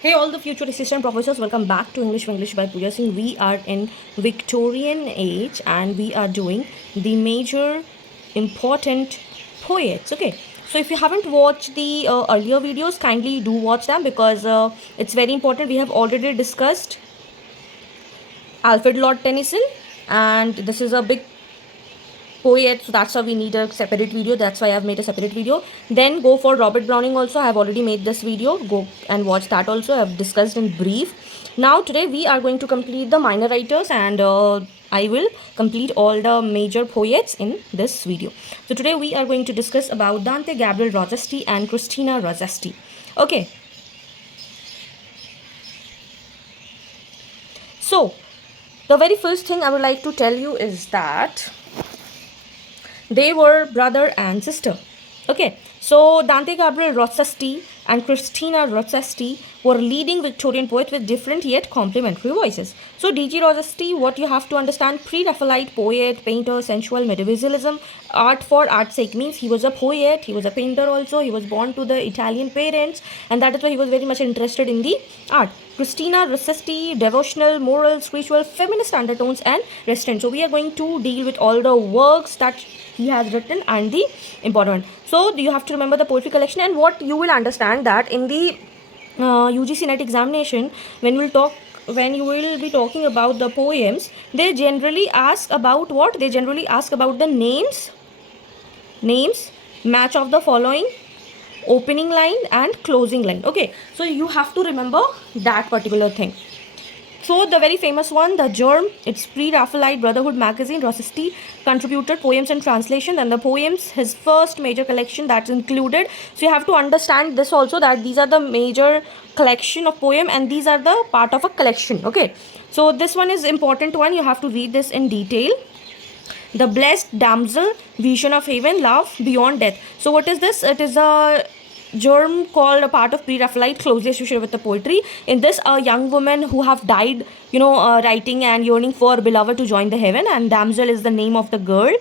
Hey, all the future assistant professors, welcome back to English by Pooja Singh. We are in Victorian age and we are doing the major important poets. Okay, so if you haven't watched the earlier videos, kindly do watch them because it's very important. We have already discussed Alfred Lord Tennyson, and this is a big poet, so that's why we need a separate video. That's why I've made a separate video. Then go for Robert Browning also. I have already made this video. Go and watch that also. I've discussed in brief. Now today we are going to complete the minor writers, and I will complete all the major poets in this video. So today we are going to discuss about Dante Gabriel Rossetti and Christina Rossetti. Okay, so the very first thing I would like to tell you is that they were brother and sister. Okay, so Dante Gabriel Rossetti and Christina Rossetti were leading Victorian poets with different yet complementary voices. So D.G. Rossetti, what you have to understand, pre-Raphaelite poet, painter, sensual medievalism, art for art's sake, means he was a poet, he was a painter also, he was born to the Italian parents, and that is why he was very much interested in the art. Christina Rossetti, devotional, moral, spiritual, feminist undertones and restraint. So we are going to deal with all the works that he has written and the important one. So you have to remember the poetry collection, and what you will understand that in the UGC NET examination, when you will be talking about the poems, they generally ask about what? They generally ask about the names, match of the following, opening line and closing line. Okay, so you have to remember that particular thing. So the very famous one, The Germ, it's pre-Raphaelite Brotherhood magazine. Rossetti contributed poems and translation, and the poems, his first major collection, that's included. So you have to understand this also, that these are the major collection of poem and these are the part of a collection. Okay, so this one is important one. You have to read this in detail. The Blessed Damsel, Vision of Heaven, Love Beyond Death. So what is this? It is a germ called a part of pre-Raphaelite, closely associated with the poetry. In this, a young woman who have died, writing and yearning for beloved to join the heaven, and damsel is the name of the girl.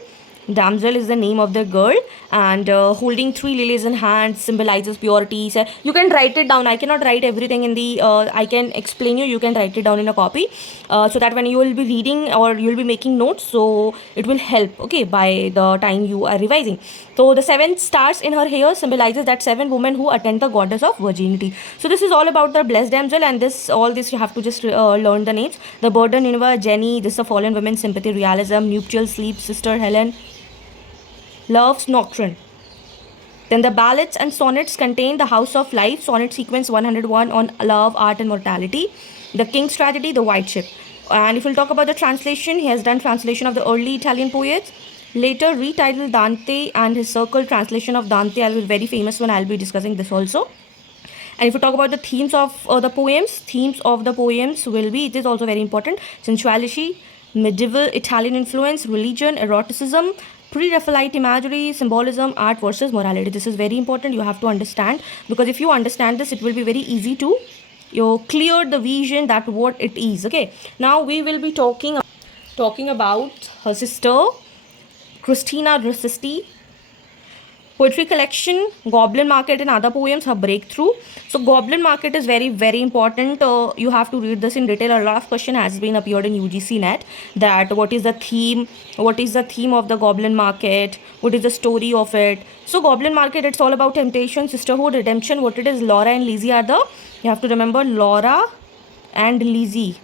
Damsel is the name of the girl, and holding three lilies in hand symbolizes purity. So you can write it down. I cannot write everything in the. I can explain you. You can write it down in a copy, so that when you will be reading or you will be making notes, so it will help. Okay, by the time you are revising. So the 7 stars in her hair symbolizes that 7 women who attend the goddess of virginity. So this is all about the blessed damsel, and all this you have to just learn the names. The burden, Nineveh, Jenny. This is a fallen women, sympathy, realism, nuptial sleep, sister Helen. Love's Nocturne. Then the ballads and sonnets contain the House of Life, sonnet sequence 101 on love, art and mortality. The King's Tragedy, The White Ship. And if we'll talk about the translation, he has done translation of the early Italian poets. Later retitled Dante and his circle translation of Dante. I'll be very famous one. I'll be discussing this also. And if we talk about the themes of the poems will be, it is also very important, sensuality, medieval Italian influence, religion, eroticism, pre-Raphaelite imagery, symbolism, art versus morality. This is very important. You have to understand, because if you understand this, it will be very easy to clear the vision that what it is. Okay, now we will be talking about her sister Christina Rossetti. Poetry collection, Goblin Market and other poems, her breakthrough. So Goblin Market is very, very important. You have to read this in detail. A lot of question has been appeared in UGC NET, that what is the theme of the Goblin Market, what is the story of it. So Goblin Market, it's all about temptation, sisterhood, redemption. What it is, Laura and Lizzie are the, you have to remember, Laura and Lizzie.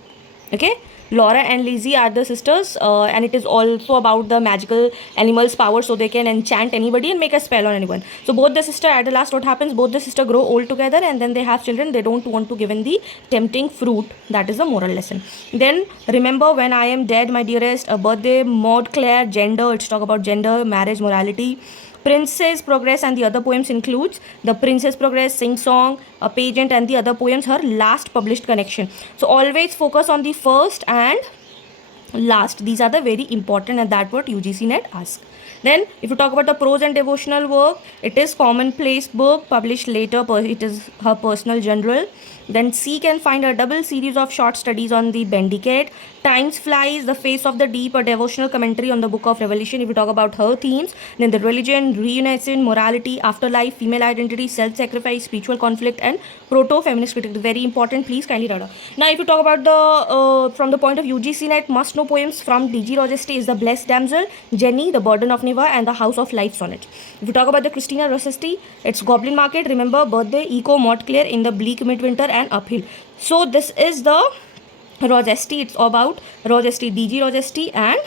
Okay, Laura and Lizzie are the sisters, and it is also about the magical animals' power, so they can enchant anybody and make a spell on anyone. So both the sister, at the last, what happens? Both the sister grow old together, and then they have children. They don't want to give in the tempting fruit. That is the moral lesson. Then remember when I am dead, my dearest, a birthday, Maud Clare, gender. It's talk about gender, marriage, morality. Princess Progress and the other poems includes the Princess Progress, Sing Song, A Pageant, and the other poems, her last published connection. So always focus on the first and last. These are the very important, and that what UGC NET asks. Then if you talk about the prose and devotional work, it is commonplace book published later. It is her personal journal. Then seek and find a double series of short studies on the Bendicaid, Times Flies, The Face of the Deep, a devotional commentary on the book of Revelation. If we talk about her themes, then the religion, reunion, morality, afterlife, female identity, self-sacrifice, spiritual conflict, and proto-feminist critique. Very important. Please kindly read. Now, if you talk about the from the point of UGC Net, must-know poems from D.G. Rogesty is The Blessed Damsel, Jenny, The Burden of Neva, and The House of Life Sonnet. If you talk about the Christina Rossetti, it's Goblin Market, Remember, Birthday, Eco, Montclair, In the Bleak Midwinter, and Uphill. So this is the Rogesty. It's about Rogesty, D.G. Rogesty, and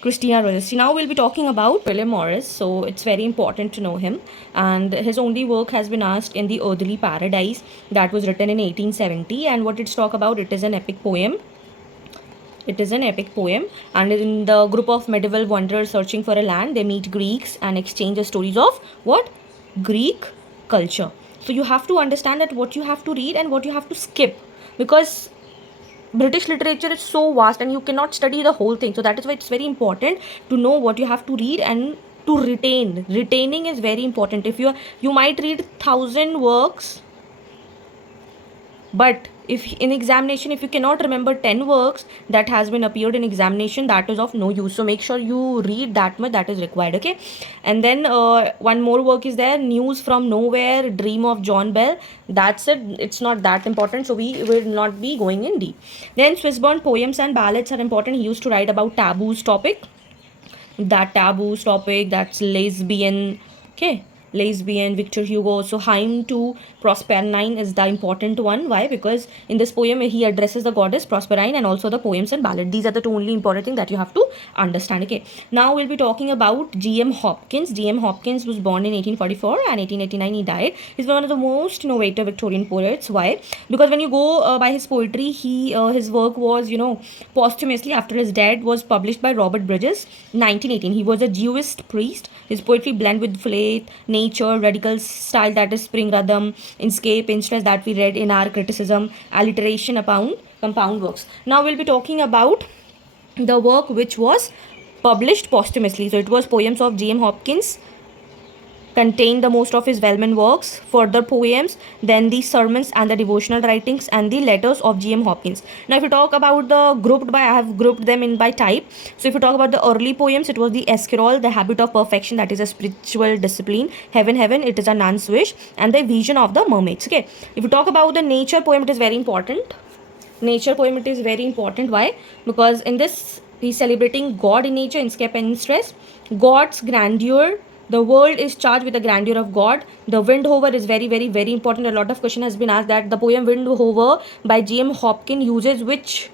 Christina Rogesty. Now we'll be talking about William Morris. So it's very important to know him. And his only work has been asked in The Earthly Paradise, that was written in 1870. And what it's talk about, it is an epic poem. It is an epic poem, and in the group of medieval wanderers searching for a land, they meet Greeks and exchange the stories of what? Greek culture. So you have to understand that what you have to read and what you have to skip, because British literature is so vast and you cannot study the whole thing. So that is why it's very important to know what you have to read and to retain. Retaining is very important. If you might read 1,000 works, but if in examination, if you cannot remember 10 works that has been appeared in examination, that is of no use. So make sure you read that much, that is required. Okay. And then one more work is there, News from Nowhere, Dream of John Bell. That's it. It's not that important, so we will not be going in deep. Then Swinburne poems and ballads are important. He used to write about taboos topic. That taboos topic, that's lesbian. Okay, lesbian, Victor Hugo. So Hymn to Proserpine is the important one. Why? Because in this poem he addresses the goddess Proserpine, and also the poems and ballad. These are the two only important things that you have to understand. Okay, now we'll be talking about G.M. Hopkins. G.M. Hopkins was born in 1844 and 1889 he died. He's one of the most innovative Victorian poets. Why? Because when you go by his poetry, his work was, posthumously after his death was published by Robert Bridges 1918. He was a Jewish priest. His poetry blend with faith, nature, radical style, that is spring rhythm, escape, interest that we read in our criticism, alliteration upon compound works. Now we'll be talking about the work which was published posthumously. So it was poems of G.M. Hopkins, contained the most of his well-known works, further poems, then the sermons and the devotional writings, and the letters of G.M. Hopkins. Now if you talk about the grouped by, I have grouped them in by type. So if you talk about the early poems, it was the Esquirol, The Habit of Perfection, that is a spiritual discipline, Heaven, Heaven, it is a nun's wish, and the Vision of the Mermaids. Okay, if you talk about the nature poem, it is very important. Nature poem, it is very important. Why? Because in this he's celebrating God in nature, escape and stress, God's grandeur. The world is charged with the grandeur of God. The Windhover is very, very, very important. A lot of question has been asked that the poem Windhover by G.M. Hopkins uses which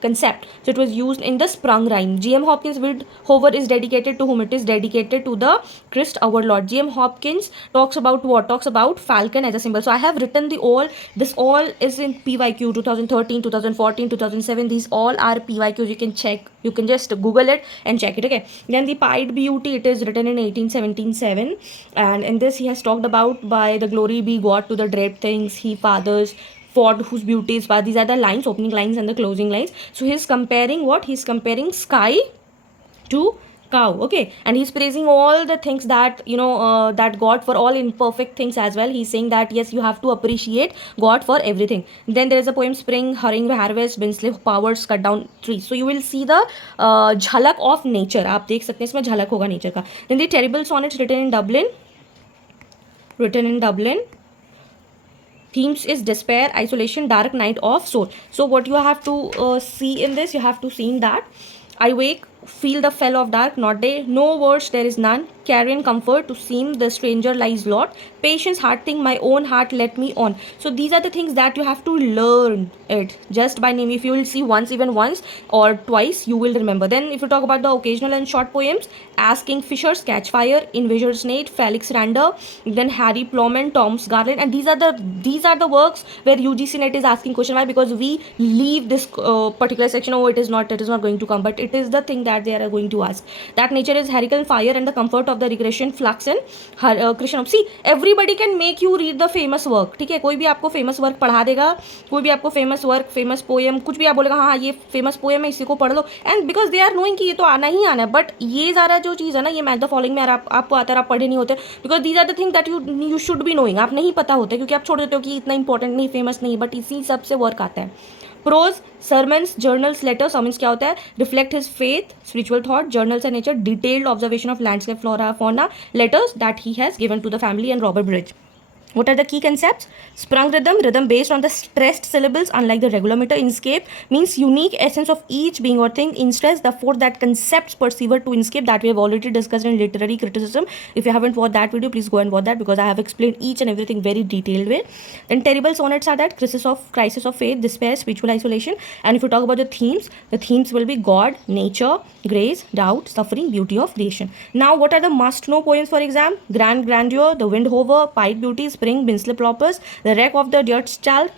concept. So it was used in the sprung rhyme. G.M. Hopkins Windhover is dedicated to whom? It is dedicated to the Christ our Lord. G.M. Hopkins talks about what? Talks about falcon as a symbol. So I have written this all is in PYQ 2013, 2014, 2007. These all are PYQs. You can check. You can just Google it and check it. Okay. Then the Pied Beauty, it is written in 1877. And in this he has talked about by the glory be God to the dread things he fathers for whose beauty is far. These are the lines, opening lines and the closing lines. So he's comparing what? He's comparing sky to cow. Okay, and he's praising all the things that that God for all imperfect things as well. He's saying that yes, you have to appreciate God for everything. Then there is a poem Spring, Hurrying Harvest, Winslow Powers, Cut Down Trees. So you will see the झलक of nature. आप देख सकते हैं इसमें झलक होगा nature का. Then the Terrible Sonnets written in Dublin. Themes is despair, isolation, dark night of soul. So what you have to see in this, you have to see in that I wake, feel the fell of dark, not day, no words there is none, carrying comfort to seem the stranger lies lot, patience, heart thing, my own heart let me on. So these are the things that you have to learn it just by name. If you will see even once or twice, you will remember. Then if you talk about the occasional and short poems, As Kingfishers, Catch Fire, Invasion's Nate, Felix Rander, then Harry Plowman, Tom's Garland, and these are the works where UGC Net is asking question. Why? Because we leave this particular section. Oh, it is not going to come, but it is the thing that they are going to ask. That nature is hurricane fire and the comfort of the regression flux and Krishna. See, everybody can make you read the famous work. ठीक है, कोई भी आपको famous work पढ़ा देगा, कोई भी आपको famous work, famous poem, कुछ भी आप बोलेगा हाँ ये famous poem है, इसी को पढ़ लो. And because they are knowing कि ये तो आना ही आना है, but ये ज़रा जो चीज़ है ना, ये मैथ द फॉलोइंग में आपको आता है, आप पढ़े नहीं होते, because these are the things that you should be knowing. आप नहीं पता होते क्योंकि आप छोड़ देते हो कि इतना इंपॉर्टेंट नहीं, फेमस नहीं, बट इसी सबसे वर्क आता है. Prose sermons, journals, letters. Sermons क्या होता है? Reflect his faith, spiritual thought. Journals and nature, detailed observation of landscape, flora, fauna. Letters that he has given to the family and Robert Bridge. What are the key concepts? Sprung rhythm, rhythm based on the stressed syllables, unlike the regular meter. Inscape means unique essence of each being or thing. In stress, the fourth that concepts perceiver to inscape, that we have already discussed in literary criticism. If you haven't watched that video, please go and watch that, because I have explained each and everything very detailed way. Then terrible sonnets are that crisis of faith, despair, spiritual isolation. And if you talk about the themes will be God, nature, grace, doubt, suffering, beauty of creation. Now, what are the must-know poems for exam? Grand Grandeur, The Windhover, Pied Beauty, Spring, Binslip Loppers, The Wreck of the Diertzschall,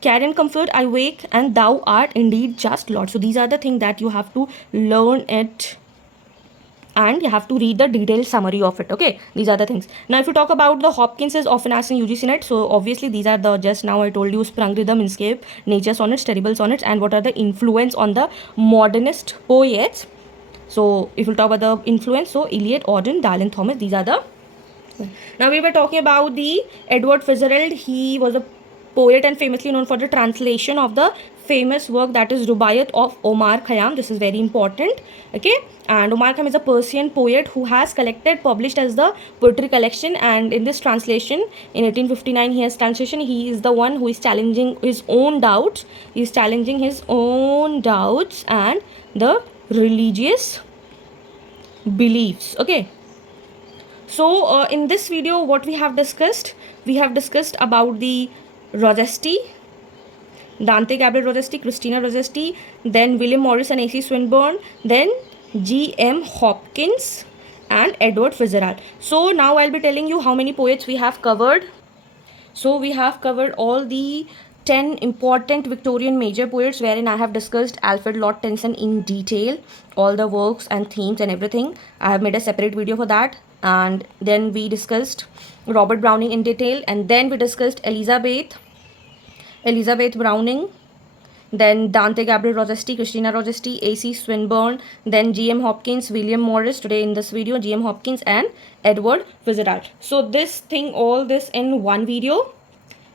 Care and Comfort, I Wake, and Thou Art Indeed Just Lord. So these are the things that you have to learn it, and you have to read the detailed summary of it. Okay, these are the things. Now if you talk about the Hopkins is often asked in UGC net, so obviously these are the, just now I told you, sprung rhythm, inscape, nature sonnets, terrible sonnets, and what are the influence on the modernist poets. So if you talk about the influence, so Eliot, Auden, Dylan Thomas, these are the. Now we were talking about the Edward Fitzgerald. He was a poet and famously known for the translation of the famous work that is Rubaiyat of Omar Khayyam. This is very important. Okay, and Omar Khayyam is a Persian poet who has published as the poetry collection, and in this translation in 1859 he has translation. He is the one who is challenging his own doubts. He is challenging his own doubts and the religious beliefs. Okay, so in this video what we have discussed about the Rossetti, Dante Gabriel Rossetti, Christina Rossetti, then William Morris and A.C. Swinburne, then G.M. Hopkins and Edward Fitzgerald. So now I'll be telling you how many poets we have covered. So we have covered all the 10 important Victorian major poets, wherein I have discussed Alfred Lord Tennyson in detail, all the works and themes and everything. I have made a separate video for that. And then we discussed Robert Browning in detail, and then we discussed Elizabeth Browning, then Dante Gabriel Rossetti, Christina Rossetti, A.C. Swinburne, then G.M. Hopkins, William Morris, today in this video, G.M. Hopkins and Edward Fitzgerald. So this thing, all this in one video,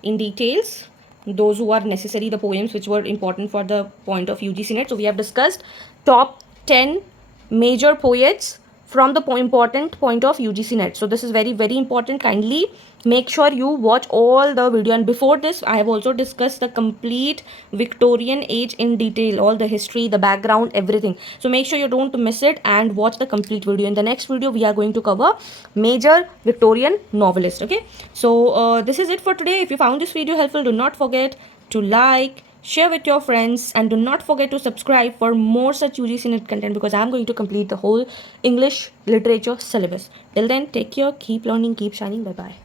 in details, those who are necessary, the poems which were important for the point of UGC net. So we have discussed top 10 major poets from the important point of UGC net. So this is very, very important. Kindly make sure you watch all the video, and before this I have also discussed the complete Victorian age in detail, all the history, the background, everything. So make sure you don't miss it and watch the complete video. In the next video we are going to cover major Victorian novelists. Okay, so this is it for today. If you found this video helpful, do not forget to like, share with your friends, and do not forget to subscribe for more such UGC net content, because I am going to complete the whole English literature syllabus. Till then, take care, keep learning, keep shining. Bye bye.